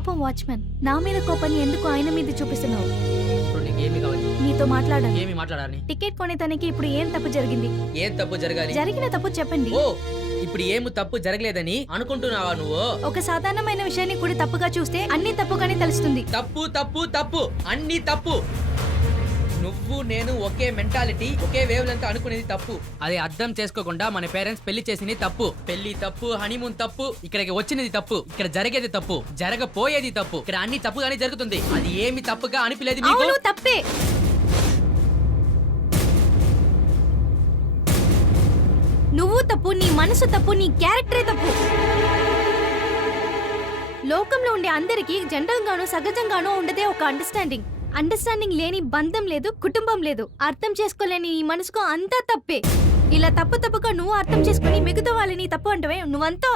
పాపం వాచ్మెన్, నా మీద కోపాన్ని ఎందుకు ఆయన మీద చూపిస్తున్నావు? ఇప్పుడు నీకేమి కావాలి? నీతో మాట్లాడాలి. ఏమి మాట్లాడాలి? టికెట్ కొనేదానికి ఇప్పుడు ఏం తప్పు జరిగింది? ఏం తప్పు జరగాలి? జరిగిన తప్పు చెప్పండి. ఓ ఇప్పుడు ఏమి తప్పు జరగలేదని అనుకుంటున్నావా నువ్వు? ఒక సాధారణమైన విషయాన్ని కూడా తప్పుగా చూస్తే అన్ని తప్పుగానే తెలుస్తుంది. తప్పు తప్పు తప్పు అన్ని తప్పు. నువ్వు నేను ఒకే మెంటాలిటీ ఒకే వేవ్ లెంత్ అనుకునేది తప్పు. అది అర్థం చేసుకోకుండా మన పేరెంట్స్ పెళ్లి చేసింది తప్పు. పెళ్లి తప్పు, హనీమూన్ తప్పు, ఇక్కడికి వచ్చినది తప్పు, ఇక్కడ జరిగేది తప్పు, జరగపోయేది తప్పు. ఇక్కడ అన్ని తప్పుగానే జరుగుతుంది. అది ఏమి తప్పుగా అనిపించలేదు మీకు? అవును, తప్పే. నువ్వు తప్పు, నీ మనసు తప్పు, నీ క్యారెక్టరే తప్పు. లోకంలో ఉండే అందరికీ జనరల్ గాను సహజంగానూ ఉండదే ఒక అండర్స్టాండింగ్ లేని బంధం లేదు, కుటుంబం లేదు. అర్థం చేసుకోలేని ఈ మనసుకు అంతా తప్పే. ఇలా తప్పుగా నువ్వు అర్థం చేసుకుని మిగతా వాళ్ళని తప్పు అంటవే, నువ్వంతా